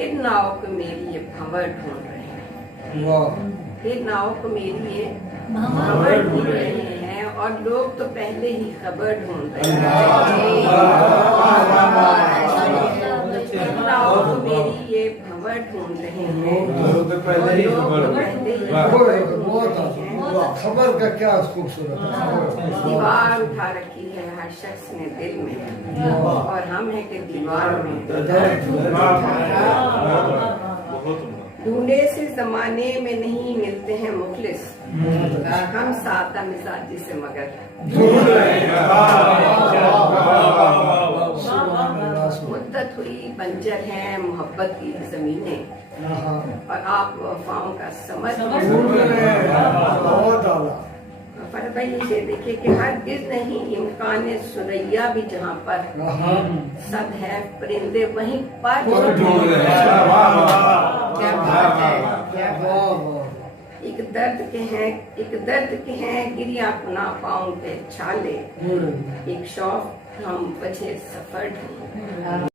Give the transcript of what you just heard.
फिर नाव को मेरी ये भंवर ढूंढ रहे हैं, फिर नाव को मेरी ये भंवर ढूंढ रहे हैं, और लोग तो पहले ही खबर ढूंढ रहे हैं। नाव को मेरी ये भंवर ढूंढ रहे हैं, और लोग तो पहले ही खबर ढूंढ रहे हैं। खबर का क्या खूबसूरत दीवार उठा रखी है हर शख्स ने दिल में, और हम हैं कि दीवार में ढूंढे से जमाने में नहीं मिलते हैं मुखलिस, हम सादा मिजाजी से मगर मुद्दत हुई बंजर हैं मोहब्बत की जमीनें, और आप वफाओं का समझ फरवरी से देखिए कि हरगिज़ नहीं इम्कान सुरैया भी जहाँ पर सब है परिंदे वहीं पर ढूंढ रहे हैं। क्या बात है, क्या बात है। एक दर्द के हैं गिरिया अपना पाँव पे छाले, एक शौक हम बचे सफर ढूंढ